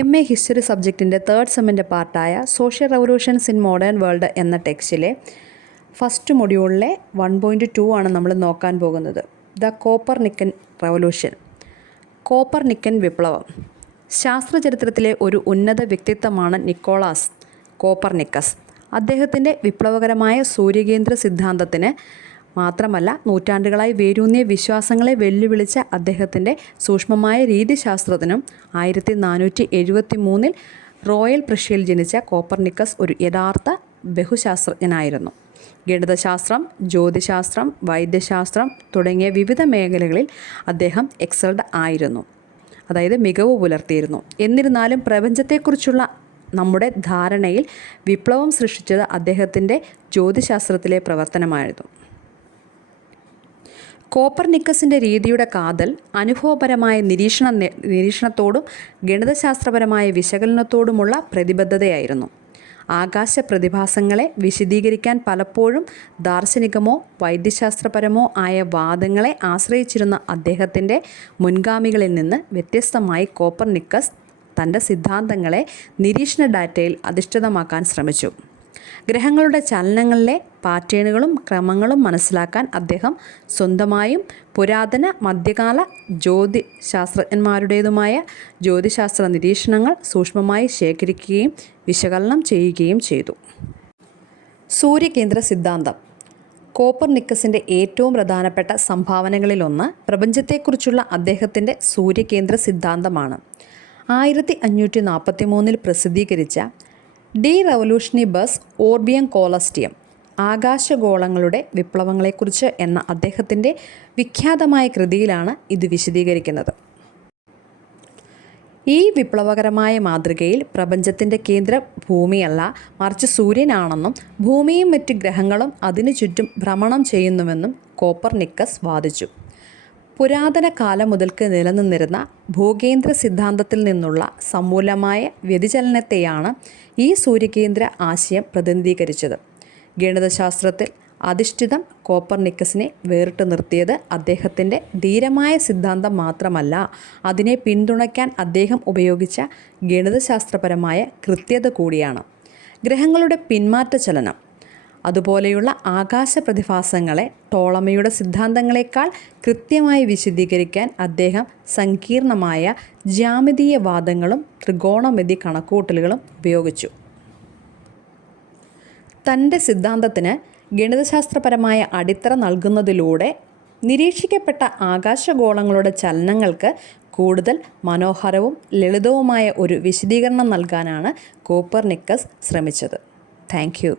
MA history സബ്ജക്റ്റിൻ്റെ third സെമ്മിൻ്റെ പാർട്ടായ social revolutions in modern world എന്ന ടെക്സ്റ്റിലെ ഫസ്റ്റ് മൊഡ്യൂളിലെ 1.2 ആണ് നമ്മൾ നോക്കാൻ പോകുന്നത്. ദ കോപ്പർനിക്കൻ റവല്യൂഷൻ, കോപ്പർനിക്കൻ വിപ്ലവം. ശാസ്ത്രചരിത്രത്തിലെ ഒരു ഉന്നത വ്യക്തിത്വമാണ് നിക്കോളാസ് കോപ്പർനിക്കസ്. അദ്ദേഹത്തിൻ്റെ വിപ്ലവകരമായ സൂര്യകേന്ദ്ര സിദ്ധാന്തത്തിന് മാത്രമല്ല, നൂറ്റാണ്ടുകളായി വേരൂന്നിയ വിശ്വാസങ്ങളെ വെല്ലുവിളിച്ച അദ്ദേഹത്തിൻ്റെ സൂക്ഷ്മമായ രീതിശാസ്ത്രത്തിനും 1473 റോയൽ പ്രഷ്യയിൽ ജനിച്ച കോപ്പർനിക്കസ് ഒരു യഥാർത്ഥ ബഹുശാസ്ത്രജ്ഞനായിരുന്നു. ഗണിതശാസ്ത്രം, ജ്യോതിശാസ്ത്രം, വൈദ്യശാസ്ത്രം തുടങ്ങിയ വിവിധ മേഖലകളിൽ അദ്ദേഹം എക്സൽഡ് ആയിരുന്നു, അതായത് മികവ് പുലർത്തിയിരുന്നു. എന്നിരുന്നാലും പ്രപഞ്ചത്തെക്കുറിച്ചുള്ള നമ്മുടെ ധാരണയിൽ വിപ്ലവം സൃഷ്ടിച്ചത് അദ്ദേഹത്തിൻ്റെ ജ്യോതിശാസ്ത്രത്തിലെ പ്രവർത്തനമായിരുന്നു. കോപ്പർനിക്കസിൻ്റെ രീതിയുടെ കാതൽ അനുഭവപരമായ നിരീക്ഷണത്തോടും ഗണിതശാസ്ത്രപരമായ വിശകലനത്തോടുമുള്ള പ്രതിബദ്ധതയായിരുന്നു. ആകാശ പ്രതിഭാസങ്ങളെ വിശദീകരിക്കാൻ പലപ്പോഴും ദാർശനികമോ വൈദ്യശാസ്ത്രപരമോ ആയ വാദങ്ങളെ ആശ്രയിച്ചിരുന്ന അദ്ദേഹത്തിൻ്റെ മുൻഗാമികളിൽ നിന്ന് വ്യത്യസ്തമായി കോപ്പർനിക്കസ് തൻ്റെ സിദ്ധാന്തങ്ങളെ നിരീക്ഷണ ഡാറ്റയിൽ അധിഷ്ഠിതമാക്കാൻ ശ്രമിച്ചു. ഗ്രഹങ്ങളുടെ ചലനങ്ങളിലെ പാറ്റേണുകളും ക്രമങ്ങളും മനസ്സിലാക്കാൻ അദ്ദേഹം സ്വന്തമായും പുരാതന മധ്യകാല ജ്യോതിശാസ്ത്രജ്ഞന്മാരുടേതുമായ ജ്യോതിശാസ്ത്ര നിരീക്ഷണങ്ങൾ സൂക്ഷ്മമായി ശേഖരിക്കുകയും വിശകലനം ചെയ്യുകയും ചെയ്തു. സൂര്യകേന്ദ്ര സിദ്ധാന്തം കോപ്പർനിക്കസിൻ്റെ ഏറ്റവും പ്രധാനപ്പെട്ട സംഭാവനകളിലൊന്ന് പ്രപഞ്ചത്തെക്കുറിച്ചുള്ള അദ്ദേഹത്തിൻ്റെ സൂര്യകേന്ദ്ര സിദ്ധാന്തമാണ്. 1543 പ്രസിദ്ധീകരിച്ച ഡി റവല്യൂഷനിബസ് ഓർബിയം കോളസ്റ്റിയം, ആകാശഗോളങ്ങളുടെ വിപ്ലവങ്ങളെക്കുറിച്ച് എന്ന അദ്ദേഹത്തിൻ്റെ വിഖ്യാതമായ കൃതിയിലാണ് ഇത് വിശദീകരിക്കുന്നത്. ഈ വിപ്ലവകരമായ മാതൃകയിൽ പ്രപഞ്ചത്തിൻ്റെ കേന്ദ്രം ഭൂമിയല്ല, മറിച്ച് സൂര്യനാണെന്നും ഭൂമിയും മറ്റ് ഗ്രഹങ്ങളും അതിനു ചുറ്റും ഭ്രമണം ചെയ്യുന്നുവെന്നും കോപ്പർനിക്കസ് വാദിച്ചു. പുരാതന കാലം മുതൽക്ക് നിലനിന്നിരുന്ന ഭൂകേന്ദ്ര സിദ്ധാന്തത്തിൽ നിന്നുള്ള സമൂലമായ വ്യതിചലനത്തെയാണ് ഈ സൂര്യകേന്ദ്ര ആശയം പ്രതിനിധീകരിച്ചത്. ഗണിതശാസ്ത്രത്തിൽ അധിഷ്ഠിതം കോപ്പർനിക്കസിനെ വേറിട്ട് നിർത്തിയത് അദ്ദേഹത്തിൻ്റെ ധീരമായ സിദ്ധാന്തം മാത്രമല്ല, അതിനെ പിന്തുണയ്ക്കാൻ അദ്ദേഹം ഉപയോഗിച്ച ഗണിതശാസ്ത്രപരമായ കൃത്യത കൂടിയാണ്. ഗ്രഹങ്ങളുടെ പിന്മാറ്റ ചലനം അതുപോലെയുള്ള ആകാശ പ്രതിഭാസങ്ങളെ ടോളമിയുടെ സിദ്ധാന്തങ്ങളെക്കാൾ കൃത്യമായി വിശദീകരിക്കാൻ അദ്ദേഹം സങ്കീർണമായ ജ്യാമിതീയ വാദങ്ങളും ത്രികോണമിതി കണക്കുകൂട്ടലുകളും ഉപയോഗിച്ചു. തൻ്റെ സിദ്ധാന്തത്തിന് ഗണിതശാസ്ത്രപരമായ അടിത്തറ നൽകുന്നതിലൂടെ നിരീക്ഷിക്കപ്പെട്ട ആകാശഗോളങ്ങളുടെ ചലനങ്ങൾക്ക് കൂടുതൽ മനോഹരവും ലളിതവുമായ ഒരു വിശദീകരണം നൽകാനാണ് കോപ്പർനിക്കസ് ശ്രമിച്ചത്. Thank you.